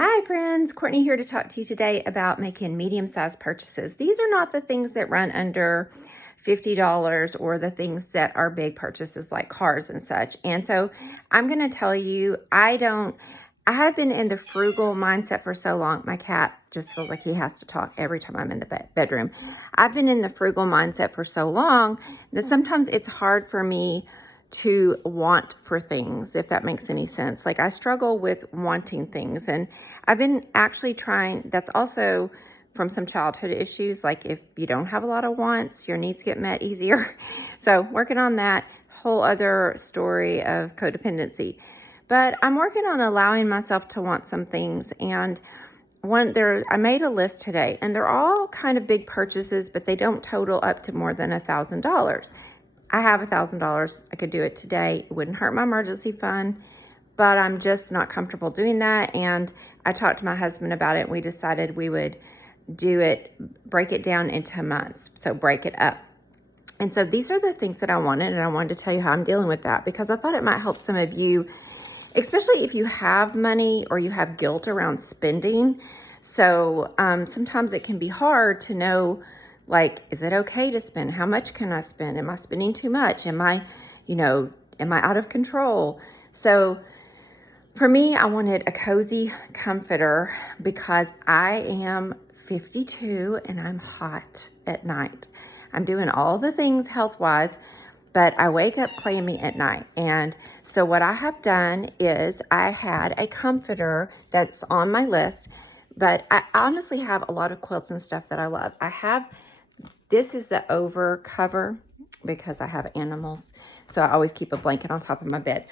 Hi friends, Courtney here to talk to you today about making medium-sized purchases. These are not the things that run under $50 or the things that are big purchases like cars and such. And so I'm going to tell you, I have been in the frugal mindset for so long. My cat just feels like he has to talk every time I'm in the bedroom. I've been in the frugal mindset for so long that sometimes it's hard for me to want for things, if that makes any sense. Like I struggle with wanting things, and I've been actually trying, that's also from some childhood issues. Like if you don't have a lot of wants, your needs get met easier. So working on that, whole other story of codependency. But I'm working on allowing myself to want some things. And I made a list today, and they're all kind of big purchases, but they don't total up to more than $1,000. I have $1,000. I could do it today. It wouldn't hurt my emergency fund, but I'm just not comfortable doing that. And I talked to my husband about it, and we decided we would do it, break it down into months. So break it up. And so these are the things that I wanted, and I wanted to tell you how I'm dealing with that because I thought it might help some of you, especially if you have money or you have guilt around spending. So sometimes it can be hard to know, like, is it okay to spend? How much can I spend? Am I spending too much? Am I out of control? So for me, I wanted a cozy comforter because I am 52 and I'm hot at night. I'm doing all the things health-wise, but I wake up clammy at night. And so what I have done is I had a comforter that's on my list, but I honestly have a lot of quilts and stuff that I love. This is the over cover because I have animals, so I always keep a blanket on top of my bed.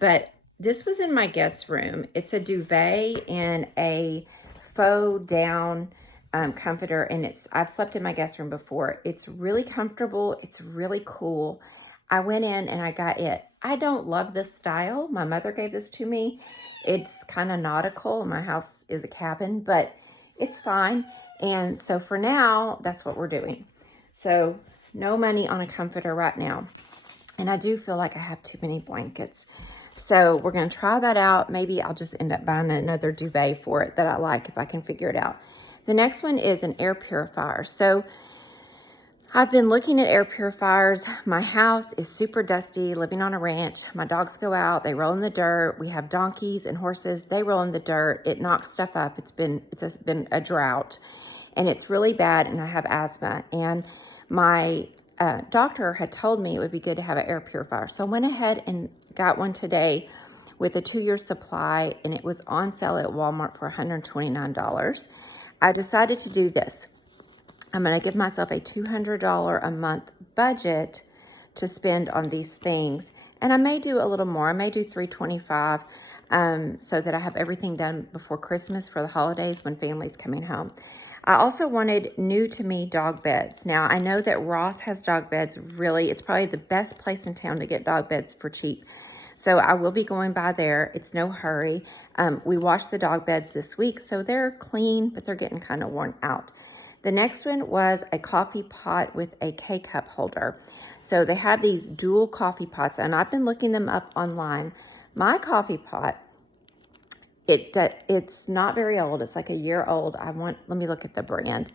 But this was in my guest room. It's a duvet and a faux down comforter, and I've slept in my guest room before. It's really comfortable. It's really cool. I went in and I got it. I don't love this style. My mother gave this to me. It's kind of nautical. My house is a cabin, but it's fine. And so for now, that's what we're doing. So no money on a comforter right now. And I do feel like I have too many blankets. So we're going to try that out. Maybe I'll just end up buying another duvet for it that I like if I can figure it out. The next one is an air purifier. So I've been looking at air purifiers. My house is super dusty, living on a ranch. My dogs go out, they roll in the dirt. We have donkeys and horses, they roll in the dirt. It knocks stuff up. It's just been a drought, and it's really bad, and I have asthma. And my doctor had told me it would be good to have an air purifier. So I went ahead and got one today with a 2-year supply, and it was on sale at Walmart for $129. I decided to do this. I'm going to give myself a $200 a month budget to spend on these things. And I may do a little more. I may do $325 so that I have everything done before Christmas for the holidays when family's coming home. I also wanted new to me dog beds. Now, I know that Ross has dog beds. Really, it's probably the best place in town to get dog beds for cheap. So I will be going by there. It's no hurry. We washed the dog beds this week, so they're clean, but they're getting kind of worn out. The next one was a coffee pot with a K-cup holder. So they have these dual coffee pots, and I've been looking them up online. My coffee pot, it's not very old. It's like a year old. Let me look at the brand.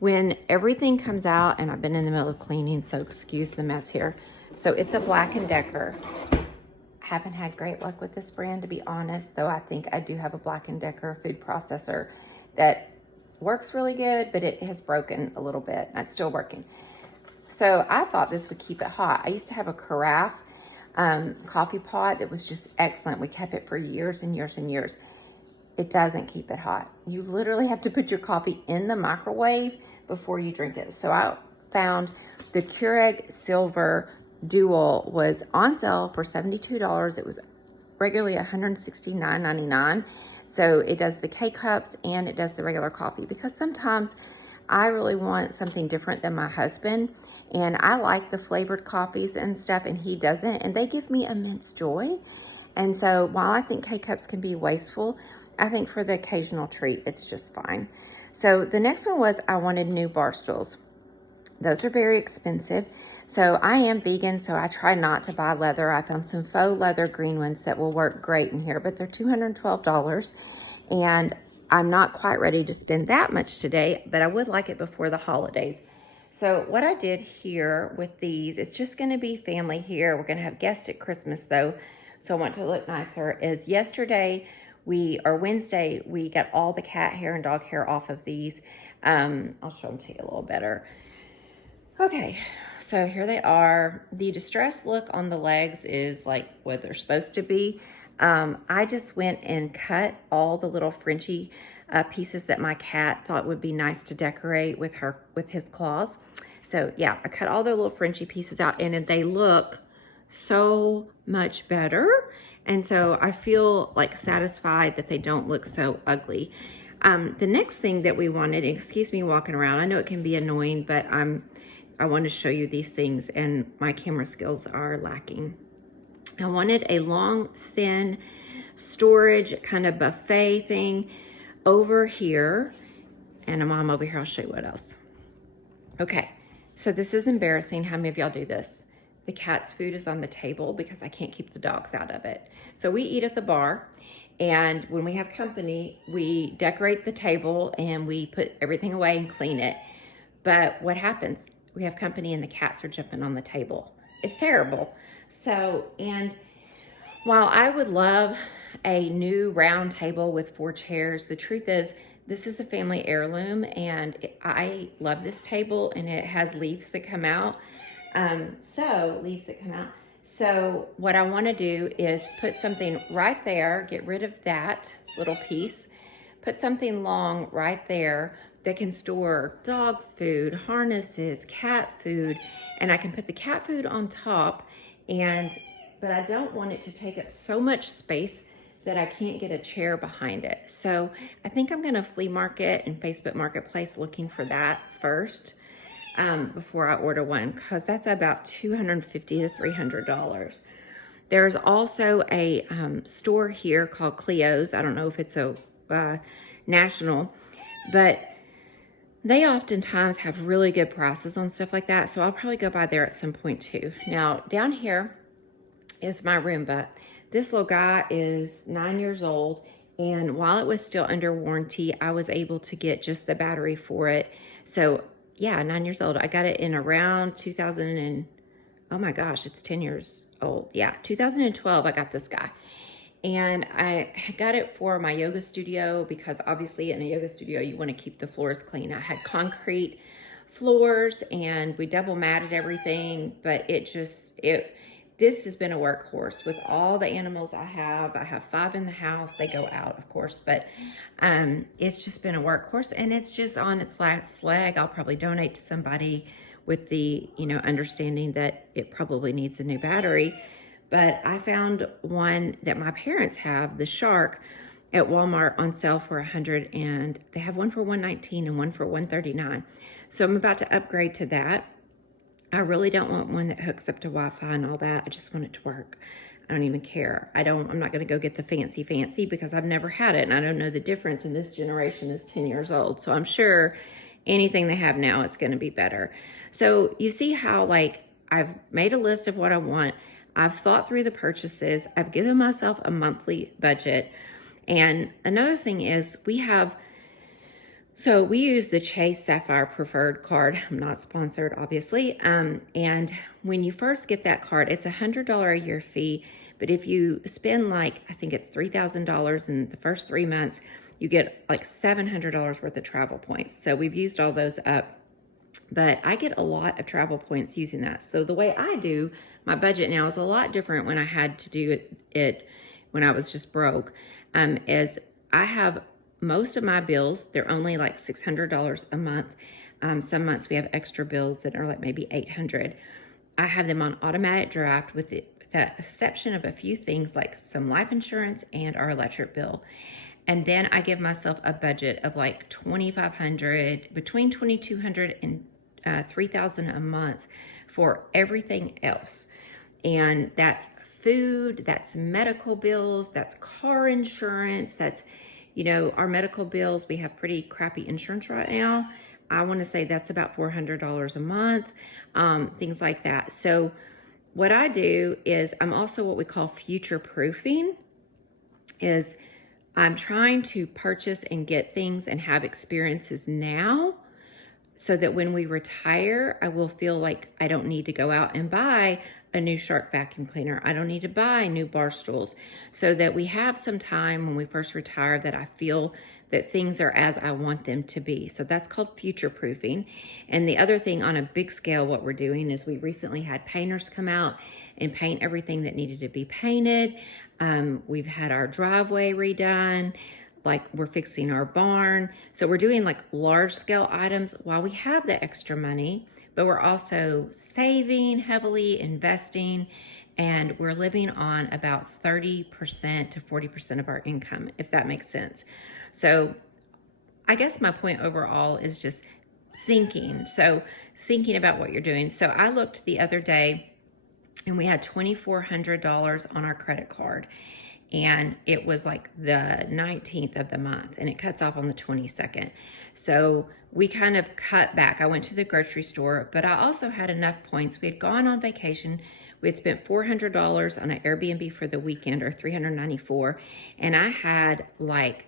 When everything comes out, and I've been in the middle of cleaning, so excuse the mess here. So it's a Black & Decker. Haven't had great luck with this brand, to be honest, though I think I do have a Black & Decker food processor that works really good, but it has broken a little bit. It's still working. So I thought this would keep it hot. I used to have a carafe coffee pot that was just excellent. We kept it for years and years and years. It doesn't keep it hot. You literally have to put your coffee in the microwave before you drink it. So I found the Keurig Silver Dual was on sale for $72. It was regularly $169.99. So it does the K-cups and it does the regular coffee, because sometimes I really want something different than my husband, and I like the flavored coffees and stuff, and he doesn't, and they give me immense joy. And so while I think K-cups can be wasteful, I think for the occasional treat, it's just fine. So the next one was I wanted new bar stools. Those are very expensive. So I am vegan, so I try not to buy leather. I found some faux leather green ones that will work great in here, but they're $212. And I'm not quite ready to spend that much today, but I would like it before the holidays. So what I did here with these, it's just going to be family here. We're going to have guests at Christmas though, so I want to look nicer. Is Wednesday, we got all the cat hair and dog hair off of these. I'll show them to you a little better. Okay, so here they are. The distressed look on the legs is like what they're supposed to be. I just went and cut all the little Frenchy pieces that my cat thought would be nice to decorate with his claws. So yeah, I cut all the little Frenchy pieces out, and they look so much better. And so I feel like satisfied that they don't look so ugly. The next thing that we wanted, excuse me walking around, I know it can be annoying, but I want to show you these things, and my camera skills are lacking. I wanted a long, thin storage kind of buffet thing over here, and a mom over here. I'll show you what else. Okay, so this is embarrassing. How many of y'all do this? The cat's food is on the table because I can't keep the dogs out of it. So we eat at the bar, and when we have company, we decorate the table and we put everything away and clean it. But what happens? We have company and the cats are jumping on the table. It's terrible. So, and while I would love a new round table with 4 chairs, the truth is this is a family heirloom, and I love this table, and it has leaves that come out. So what I want to do is put something right there, get rid of that little piece, put something long right there that can store dog food, harnesses, cat food, and I can put the cat food on top, but I don't want it to take up so much space that I can't get a chair behind it. So I think I'm gonna flea market and Facebook Marketplace looking for that first before I order one, because that's about $250 to $300. There's also a store here called Cleo's. I don't know if it's a national, but they oftentimes have really good prices on stuff like that. So I'll probably go by there at some point too. Now down here is my Roomba. This little guy is 9 years old, and while it was still under warranty, I was able to get just the battery for it. So yeah, 9 years old. I got it in around 2000 and, oh my gosh, it's 10 years old. Yeah, 2012 I got this guy. And I got it for my yoga studio because obviously in a yoga studio, you want to keep the floors clean. I had concrete floors and we double matted everything, but this has been a workhorse with all the animals I have. I have 5 in the house. They go out, of course, but it's just been a workhorse, and it's just on its last leg. I'll probably donate to somebody with the, understanding that it probably needs a new battery. But I found one that my parents have, the Shark, at Walmart on sale for $100, and they have one for $119 and one for $139. So I'm about to upgrade to that. I really don't want one that hooks up to Wi-Fi and all that. I just want it to work. I don't even care. I'm not going to go get the fancy because I've never had it, and I don't know the difference. And this generation is 10 years old, so I'm sure anything they have now is going to be better. So you see how I've made a list of what I want. I've thought through the purchases. I've given myself a monthly budget. And another thing is we use the Chase Sapphire Preferred card. I'm not sponsored, obviously. And when you first get that card, it's $100 a year fee. But if you spend I think it's $3,000 in the first 3 months, you get $700 worth of travel points. So we've used all those up. But I get a lot of travel points using that. So the way I do my budget now is a lot different when I had to do it when I was just broke. As I have most of my bills, they're only $600 a month. Some months we have extra bills that are maybe $800. I have them on automatic draft with the exception of a few things like some life insurance and our electric bill. And then I give myself a budget of $2,500, between $2,200 and $3,000 a month for everything else. And that's food, that's medical bills, that's car insurance, that's, our medical bills. We have pretty crappy insurance right now. I want to say that's about $400 a month, things like that. So what I do is I'm also what we call future proofing is I'm trying to purchase and get things and have experiences now so that when we retire, I will feel like I don't need to go out and buy a new Shark vacuum cleaner. I don't need to buy new bar stools, so that we have some time when we first retire that I feel that things are as I want them to be. So that's called future proofing. And the other thing on a big scale, what we're doing is we recently had painters come out and paint everything that needed to be painted. We've had our driveway redone. Like, we're fixing our barn. So we're doing like large scale items while we have the extra money, but we're also saving heavily, investing, and we're living on about 30% to 40% of our income, if that makes sense. So I guess my point overall is just thinking. So thinking about what you're doing. So I looked the other day and we had $2,400 on our credit card. And it was like the 19th of the month, and it cuts off on the 22nd. So we kind of cut back. I went to the grocery store, but I also had enough points. We had gone on vacation. We had spent $400 on an Airbnb for the weekend, or $394. And I had like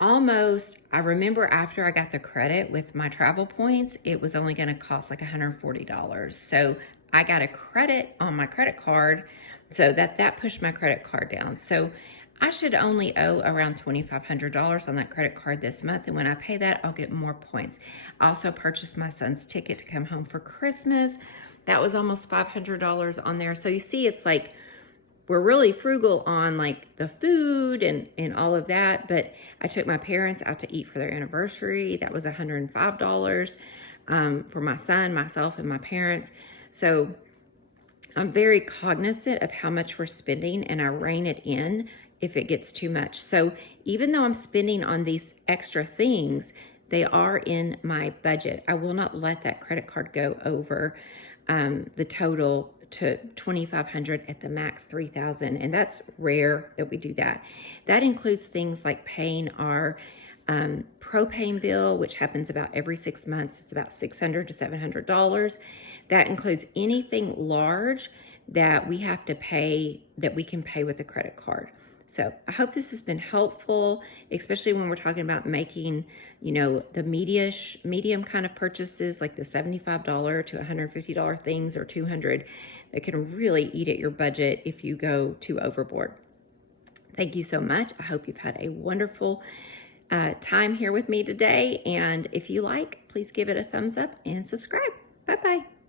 almost, I remember after I got the credit with my travel points, it was only going to cost like $140. So I got a credit on my credit card, so that pushed my credit card down. So I should only owe around $2,500 on that credit card this month. And when I pay that, I'll get more points. I also purchased my son's ticket to come home for Christmas. That was almost $500 on there. So you see, it's like we're really frugal on like the food and all of that. But I took my parents out to eat for their anniversary. That was $105 for my son, myself, and my parents. So I'm very cognizant of how much we're spending, and I rein it in if it gets too much. So even though I'm spending on these extra things, they are in my budget. I will not let that credit card go over the total to $2,500, at the max $3,000, and that's rare that we do that. That includes things like paying our propane bill, which happens about every 6 months. It's about $600 to $700. That includes anything large that we have to pay, that we can pay with a credit card. So I hope this has been helpful, especially when we're talking about making, the medium kind of purchases, like the $75 to $150 things, or $200, that can really eat at your budget if you go too overboard. Thank you so much. I hope you've had a wonderful time here with me today. And if you like, please give it a thumbs up and subscribe. Bye-bye.